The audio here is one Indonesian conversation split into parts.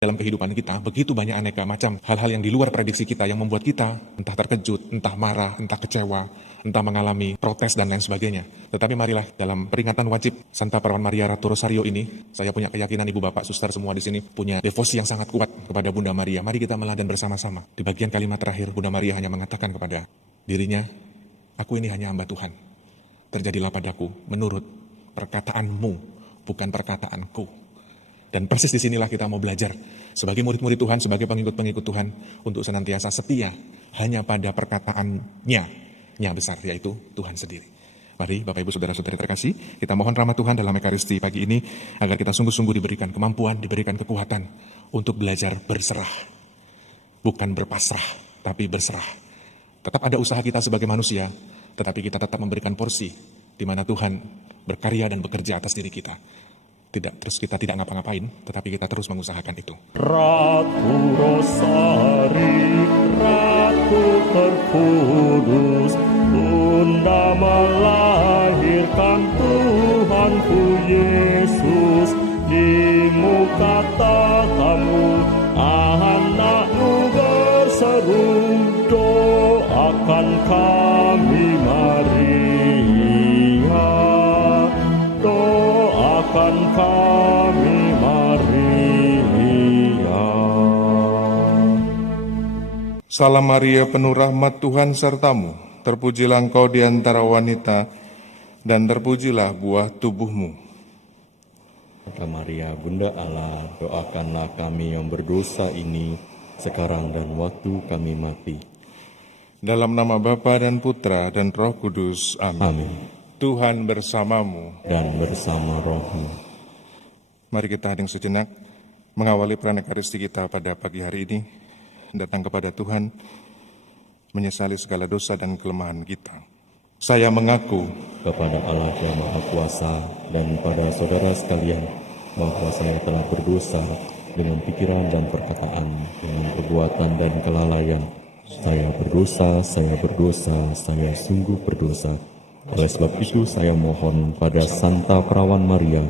Dalam kehidupan kita, begitu banyak aneka macam hal-hal yang di luar prediksi kita yang membuat kita entah terkejut, entah marah, entah kecewa, entah mengalami protes dan lain sebagainya. Tetapi marilah dalam peringatan wajib Santa Perawan Maria Ratu Rosario ini, saya punya keyakinan ibu bapak, suster semua di sini punya devosi yang sangat kuat kepada Bunda Maria. Mari kita meladan bersama-sama. Di bagian kalimat terakhir, Bunda Maria hanya mengatakan kepada dirinya, "Aku ini hanya hamba Tuhan. Terjadilah padaku menurut perkataanmu, bukan perkataanku." Dan persis disinilah kita mau belajar sebagai murid-murid Tuhan, sebagai pengikut-pengikut Tuhan untuk senantiasa setia hanya pada perkataannya, nya besar, yaitu Tuhan sendiri. Mari Bapak Ibu Saudara-saudari terkasih, kita mohon rahmat Tuhan dalam Ekaristi pagi ini agar kita sungguh-sungguh diberikan kemampuan, diberikan kekuatan untuk belajar berserah. Bukan berpasrah, tapi berserah. Tetap ada usaha kita sebagai manusia, tetapi kita tetap memberikan porsi di mana Tuhan berkarya dan bekerja atas diri kita. Terus kita tidak ngapa-ngapain, tetapi kita terus mengusahakan itu. Ratu Rosari, Ratu terkudus, Bunda melahirkan Tuhanku Yesus. Di muka tatamu, anakmu berseru, doakan kami Maria, doakan kami Maria. Salam Maria, penuh rahmat Tuhan sertamu, terpujilah engkau di antara wanita, dan terpujilah buah tubuhmu. Santa Maria, Bunda Allah, doakanlah kami yang berdosa ini, sekarang dan waktu kami mati. Dalam nama Bapa dan Putra dan Roh Kudus. Amin. Amin. Tuhan bersamamu. Dan bersama rohmu. Mari kita hening sejenak, mengawali peran Ekaristi kita pada pagi hari ini, datang kepada Tuhan, menyesali segala dosa dan kelemahan kita. Saya mengaku Kepada Allah yang Maha Kuasa dan pada saudara sekalian, bahwa saya telah berdosa dengan pikiran dan perkataan, dengan perbuatan dan kelalaian. Saya berdosa, saya sungguh berdosa. Oleh sebab itu saya mohon pada Santa Perawan Maria,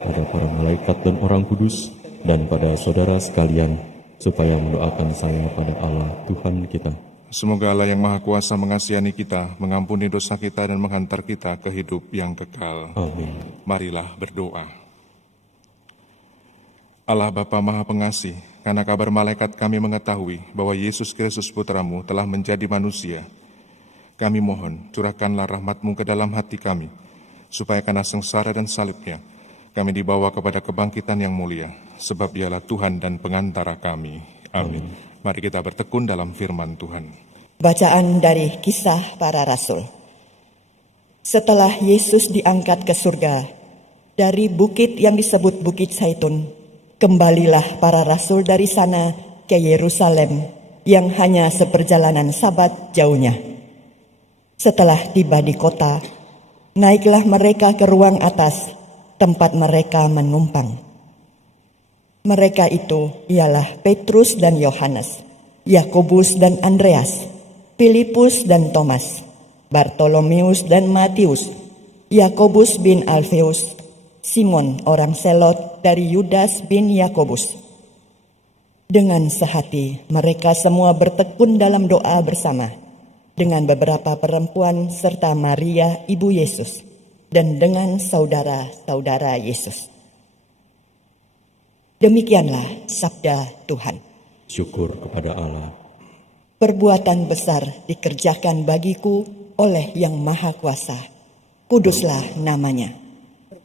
pada para malaikat dan orang kudus, dan pada saudara sekalian, supaya mendoakan saya pada Allah Tuhan kita. semoga Allah yang Maha Kuasa mengasihani kita, mengampuni dosa kita dan menghantar kita ke hidup yang kekal. Amin. Marilah berdoa. Allah Bapa Maha Pengasih, karena kabar malaikat kami mengetahui bahwa Yesus Kristus Putramu telah menjadi manusia. Kami mohon, curahkanlah rahmat-Mu ke dalam hati kami, supaya karena sengsara dan salibnya, kami dibawa kepada kebangkitan yang mulia, sebab Dialah Tuhan dan pengantara kami. Amin. Mari kita bertekun dalam firman Tuhan. Bacaan dari Kisah Para Rasul. Setelah Yesus diangkat ke surga, dari bukit yang disebut Bukit Zaitun, kembalilah para rasul dari sana ke Yerusalem, yang hanya seperjalanan Sabat jauhnya. Setelah tiba di kota, naiklah mereka ke ruang atas, tempat mereka menumpang. Mereka itu ialah Petrus dan Yohanes, Yakobus dan Andreas, Filipus dan Thomas, Bartolomeus dan Matius, Yakobus bin Alfeus, Simon orang Selot dari Yudas bin Yakobus. Dengan sehati mereka semua bertekun dalam doa bersama dengan beberapa perempuan serta Maria ibu Yesus dan dengan saudara-saudara Yesus. Demikianlah sabda Tuhan. Syukur kepada Allah. Perbuatan besar dikerjakan bagiku oleh Yang Maha Kuasa. Kuduslah namanya.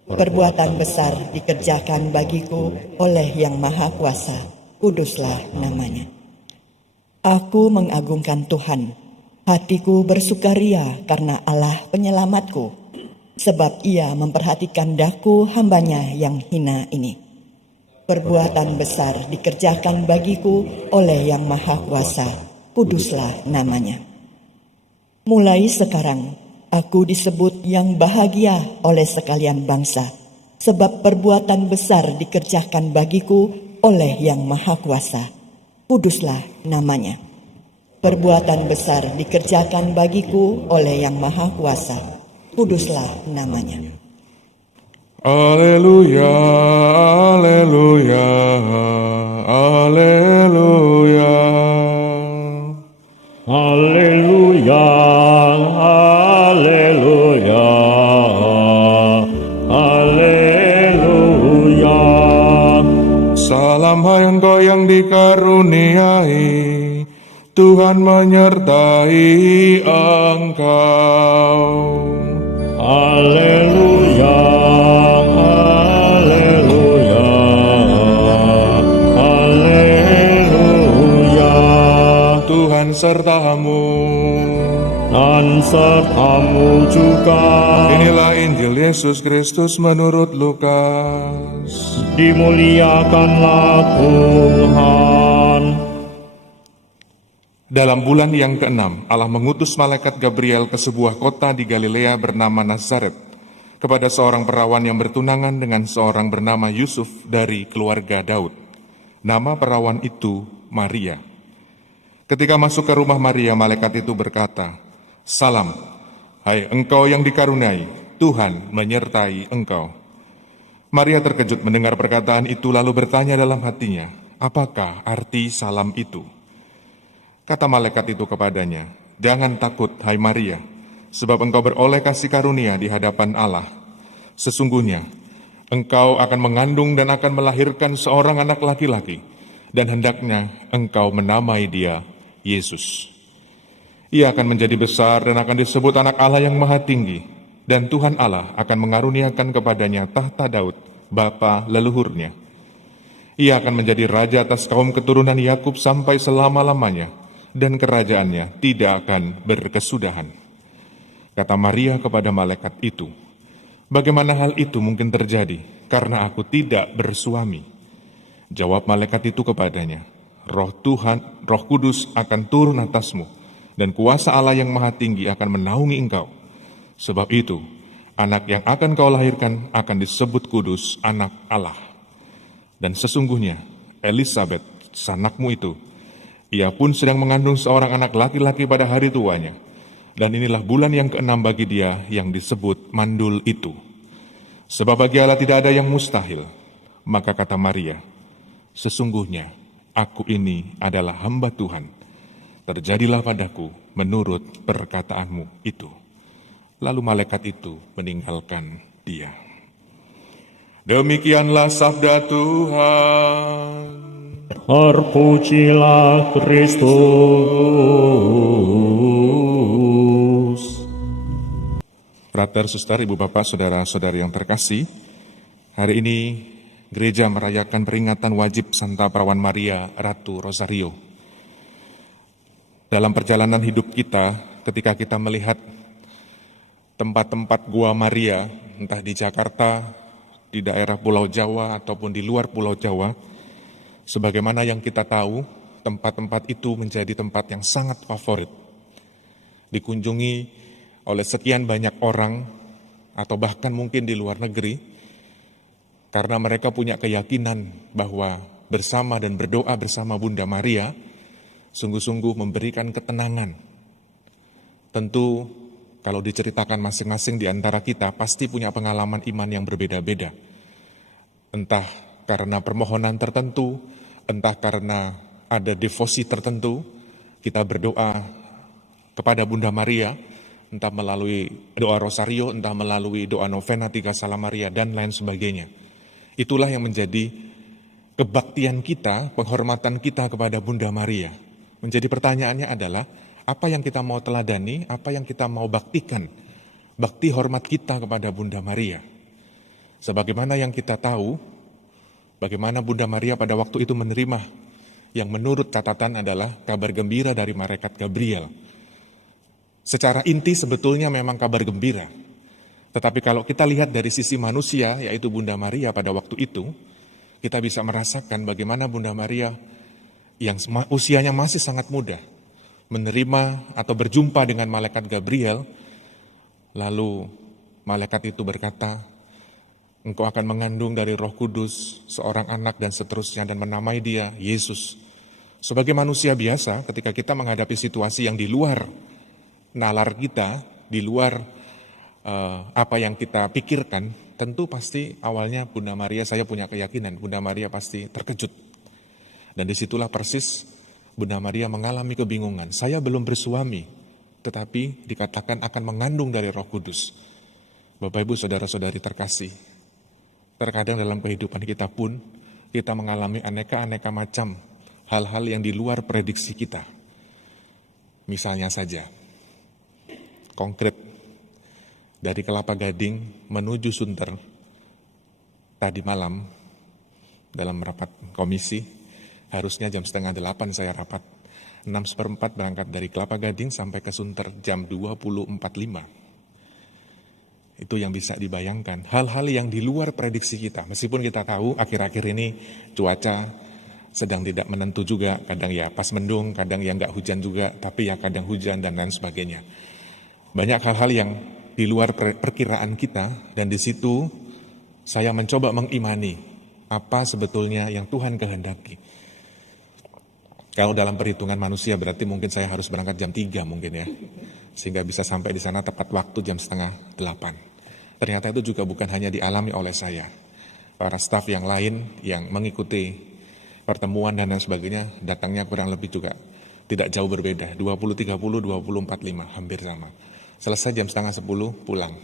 Perbuatan besar dikerjakan bagiku oleh Yang Maha Kuasa. Kuduslah namanya. Aku mengagungkan Tuhan. Hatiku bersukaria karena Allah penyelamatku, sebab Ia memperhatikan daku hambanya yang hina ini. Perbuatan besar dikerjakan bagiku oleh Yang Maha Kuasa, kuduslah namanya. Mulai sekarang, aku disebut yang bahagia oleh sekalian bangsa, sebab perbuatan besar dikerjakan bagiku oleh Yang Maha Kuasa, kuduslah namanya. Perbuatan besar dikerjakan bagiku oleh Yang Maha Kuasa, kuduslah namanya. Haleluya, haleluya, Haleluya. Haleluya, haleluya, haleluya. Salam hai engkau yang dikaruniai, Tuhan menyertai engkau. Haleluya, haleluya, haleluya. Tuhan sertamu. Dan sertamu juga. Inilah Injil Yesus Kristus menurut Lukas. Dimuliakanlah Tuhan. Dalam bulan yang ke-6, Allah mengutus malaikat Gabriel ke sebuah kota di Galilea bernama Nazaret, kepada seorang perawan yang bertunangan dengan seorang bernama Yusuf dari keluarga Daud. Nama perawan itu Maria. Ketika masuk ke rumah Maria, malaikat itu berkata, "Salam, hai engkau yang dikaruniai, Tuhan menyertai engkau." Maria terkejut mendengar perkataan itu lalu bertanya dalam hatinya, "Apakah arti salam itu?" Kata malaikat itu kepadanya, "Jangan takut, hai Maria, sebab engkau beroleh kasih karunia di hadapan Allah. Sesungguhnya, engkau akan mengandung dan akan melahirkan seorang anak laki-laki, dan hendaknya engkau menamai dia Yesus. Ia akan menjadi besar dan akan disebut anak Allah yang maha tinggi, dan Tuhan Allah akan mengaruniakan kepadanya tahta Daud, bapa leluhurnya. Ia akan menjadi raja atas kaum keturunan Yakub sampai selama-lamanya, dan kerajaannya tidak akan berkesudahan." Kata Maria kepada malaikat itu, "Bagaimana hal itu mungkin terjadi, karena aku tidak bersuami?" Jawab malaikat itu kepadanya, Roh Kudus akan turun atasmu, dan kuasa Allah yang maha tinggi akan menaungi engkau. Sebab itu, anak yang akan kau lahirkan akan disebut kudus, anak Allah. Dan sesungguhnya, Elisabet, sanakmu itu, ia pun sedang mengandung seorang anak laki-laki pada hari tuanya. Dan inilah bulan yang ke-6 bagi dia yang disebut mandul itu. Sebab bagi Allah tidak ada yang mustahil. Maka kata Maria, "Sesungguhnya, aku ini adalah hamba Tuhan. Terjadilah padaku menurut perkataanmu itu." Lalu malaikat itu meninggalkan dia. Demikianlah sabda Tuhan. Terpujilah Kristus. Frater, suster, ibu bapak, saudara-saudari yang terkasih, hari ini gereja merayakan peringatan wajib Santa Perawan Maria, Ratu Rosario. Dalam perjalanan hidup kita, ketika kita melihat tempat-tempat Gua Maria, entah di Jakarta, di daerah Pulau Jawa, ataupun di luar Pulau Jawa, sebagaimana yang kita tahu, tempat-tempat itu menjadi tempat yang sangat favorit. Dikunjungi oleh sekian banyak orang, atau bahkan mungkin di luar negeri, karena mereka punya keyakinan bahwa bersama dan berdoa bersama Bunda Maria, sungguh-sungguh memberikan ketenangan. Tentu kalau diceritakan masing-masing di antara kita, pasti punya pengalaman iman yang berbeda-beda. Entah karena permohonan tertentu, entah karena ada devosi tertentu, kita berdoa kepada Bunda Maria, entah melalui doa Rosario, entah melalui doa novena Tiga Salam Maria, dan lain sebagainya. Itulah yang menjadi kebaktian kita, penghormatan kita kepada Bunda Maria. Menjadi pertanyaannya adalah, apa yang kita mau teladani, apa yang kita mau baktikan, bakti hormat kita kepada Bunda Maria. Sebagaimana yang kita tahu, bagaimana Bunda Maria pada waktu itu menerima, yang menurut catatan adalah kabar gembira dari malaikat Gabriel. Secara inti sebetulnya memang kabar gembira. Tetapi kalau kita lihat dari sisi manusia, yaitu Bunda Maria pada waktu itu, kita bisa merasakan bagaimana Bunda Maria yang usianya masih sangat muda, menerima atau berjumpa dengan malaikat Gabriel, lalu malaikat itu berkata, "Engkau akan mengandung dari Roh Kudus seorang anak," dan seterusnya, dan menamai dia Yesus. Sebagai manusia biasa, ketika kita menghadapi situasi yang di luar nalar kita, di luar apa yang kita pikirkan, tentu pasti awalnya Bunda Maria, saya punya keyakinan, Bunda Maria pasti terkejut. Dan disitulah persis Bunda Maria mengalami kebingungan. Saya belum bersuami, tetapi dikatakan akan mengandung dari Roh Kudus. Bapak Ibu saudara-saudari terkasih, terkadang dalam kehidupan kita pun kita mengalami aneka-aneka macam hal-hal yang di luar prediksi kita. Misalnya saja, konkret, dari Kelapa Gading menuju Sunter tadi malam dalam rapat komisi, harusnya jam 7:30 saya rapat. 6:15 berangkat dari Kelapa Gading sampai ke Sunter jam 20.45. Itu yang bisa dibayangkan. Hal-hal yang di luar prediksi kita. Meskipun kita tahu akhir-akhir ini cuaca sedang tidak menentu juga. Kadang ya pas mendung, kadang ya nggak hujan juga. Tapi ya kadang hujan dan lain sebagainya. Banyak hal-hal yang di luar perkiraan kita. Dan di situ saya mencoba mengimani apa sebetulnya yang Tuhan kehendaki. Kalau dalam perhitungan manusia berarti mungkin saya harus berangkat jam 3 mungkin ya. Sehingga bisa sampai di sana tepat waktu jam 7:30. Ternyata itu juga bukan hanya dialami oleh saya. Para staf yang lain yang mengikuti pertemuan dan lain sebagainya datangnya kurang lebih juga tidak jauh berbeda. 20.30, 20.45 hampir sama. Selesai jam 9:30 pulang.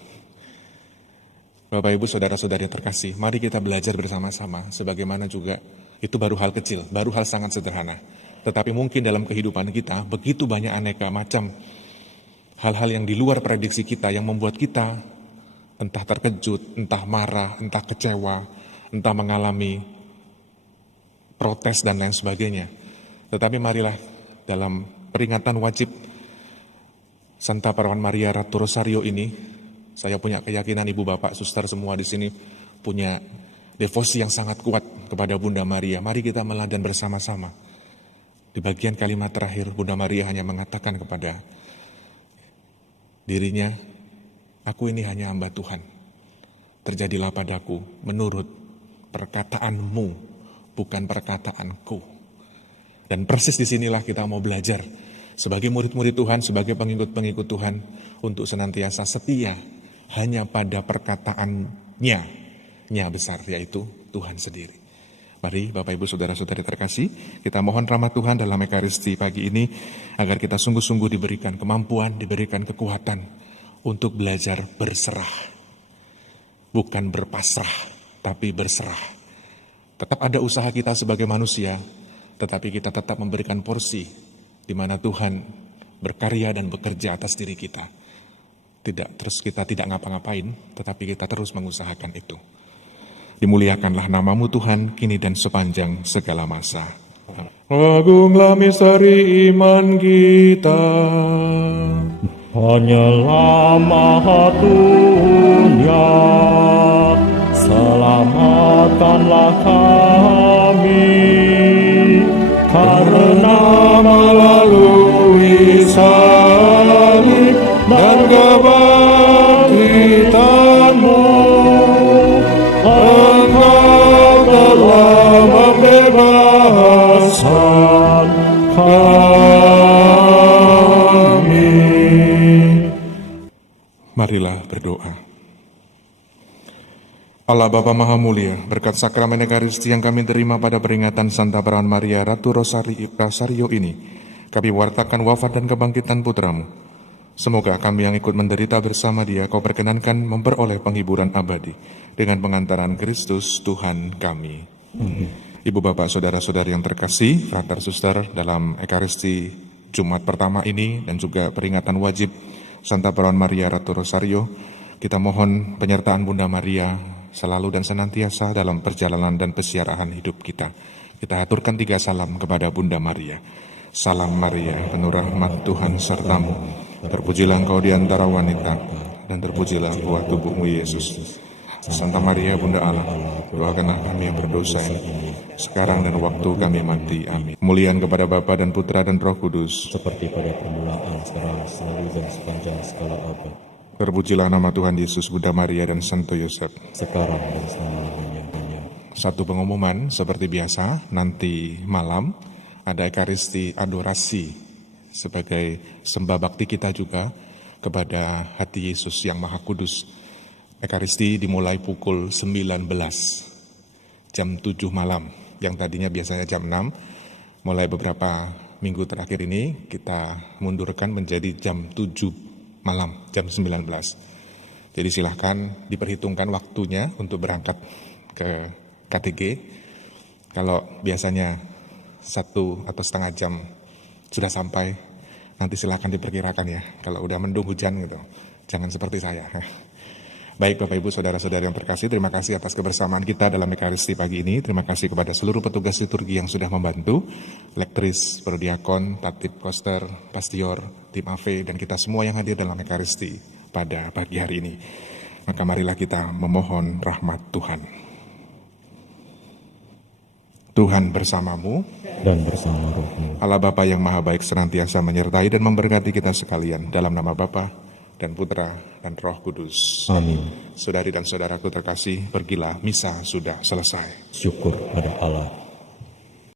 Bapak Ibu saudara-saudari yang terkasih, mari kita belajar bersama-sama sebagaimana juga itu baru hal kecil, baru hal sangat sederhana. Tetapi mungkin dalam kehidupan kita begitu banyak aneka macam hal-hal yang di luar prediksi kita yang membuat kita entah terkejut, entah marah, entah kecewa, entah mengalami protes dan lain sebagainya. Tetapi marilah dalam peringatan wajib Santa Perawan Maria Ratu Rosario ini, saya punya keyakinan Ibu Bapak, Suster semua di sini punya devosi yang sangat kuat kepada Bunda Maria. Mari kita meladan bersama-sama. Di bagian kalimat terakhir, Bunda Maria hanya mengatakan kepada dirinya, aku ini hanya hamba Tuhan. Terjadilah padaku menurut perkataanmu, bukan perkataanku. Dan persis disinilah kita mau belajar sebagai murid-murid Tuhan, sebagai pengikut-pengikut Tuhan, untuk senantiasa setia hanya pada perkataannya, nya besar, yaitu Tuhan sendiri. Mari Bapak Ibu Saudara-saudari terkasih, kita mohon rahmat Tuhan dalam Ekaristi pagi ini, agar kita sungguh-sungguh diberikan kemampuan, diberikan kekuatan untuk belajar berserah. Bukan berpasrah, tapi berserah. Tetap ada usaha kita sebagai manusia, tetapi kita tetap memberikan porsi, di mana Tuhan berkarya dan bekerja atas diri kita. Terus kita tidak ngapa-ngapain, tetapi kita terus mengusahakan itu. Dimuliakanlah namamu Tuhan, kini dan sepanjang segala masa. Agunglah misteri iman kita. Hanyalah Maha Tunya, selamatkanlah kami, karena Melalui salib dan kebangkitanmu, Engkau telah membebaskan kami. Marilah berdoa. Allah Bapa Maha Mulia, berkat sakramen Ekaristi yang kami terima pada peringatan Santa Perawan Maria Ratu Rosario ini, kami wartakan wafat dan kebangkitan putramu. Semoga kami yang ikut menderita bersama dia, kau perkenankan memperoleh penghiburan abadi dengan pengantaran Kristus Tuhan kami. Ibu Bapak Saudara-saudari yang terkasih, frater suster, dalam Ekaristi Jumat pertama ini dan juga peringatan wajib Santa Perawan Maria Ratu Rosario, kita mohon penyertaan Bunda Maria selalu dan senantiasa dalam perjalanan dan pesiarahan hidup kita. Kita aturkan 3 salam kepada Bunda Maria. Salam Maria, penuh rahmat, Tuhan sertamu. Terpujilah engkau di antara wanita, dan terpujilah buah tubuhmu Yesus. Santa Maria Bunda Allah, doakanlah kami yang berdosa ini, sekarang dan waktu kami mati. Amin. Kemuliaan kepada Bapa dan Putra dan Roh Kudus, seperti pada permulaan, sekarang, selalu, dan sepanjang segala abad. Terpujilah nama Tuhan Yesus, Bunda Maria, dan Santo Yosef, sekarang dan selama-lamanya. Satu pengumuman seperti biasa, nanti malam ada Ekaristi Adorasi sebagai sembah bakti kita juga kepada hati Yesus yang Maha Kudus. Ekaristi dimulai pukul 19 jam 7 malam, yang tadinya biasanya jam 6 Mulai beberapa minggu terakhir ini kita mundurkan menjadi jam 7 malam, jam 19. Jadi silahkan diperhitungkan waktunya untuk berangkat ke KTG. Kalau biasanya 1 atau setengah jam sudah sampai, nanti silahkan diperkirakan ya. Kalau udah mendung hujan gitu, jangan seperti saya. Baik Bapak Ibu Saudara-saudari yang terkasih, terima kasih atas kebersamaan kita dalam Ekaristi pagi ini. Terima kasih kepada seluruh petugas liturgi yang sudah membantu, lektris, prodiakon, tatib, koster, pastior, tim AV, dan kita semua yang hadir dalam Ekaristi pada pagi hari ini. Maka marilah kita memohon rahmat Tuhan. Tuhan bersamamu, dan bersama rohmu. Allah Bapa yang Maha Baik senantiasa menyertai dan memberkati kita sekalian dalam nama Bapa dan Putra dan Roh Kudus. Amin. Saudari dan saudaraku terkasih, pergilah, misa sudah selesai. Syukur pada Allah.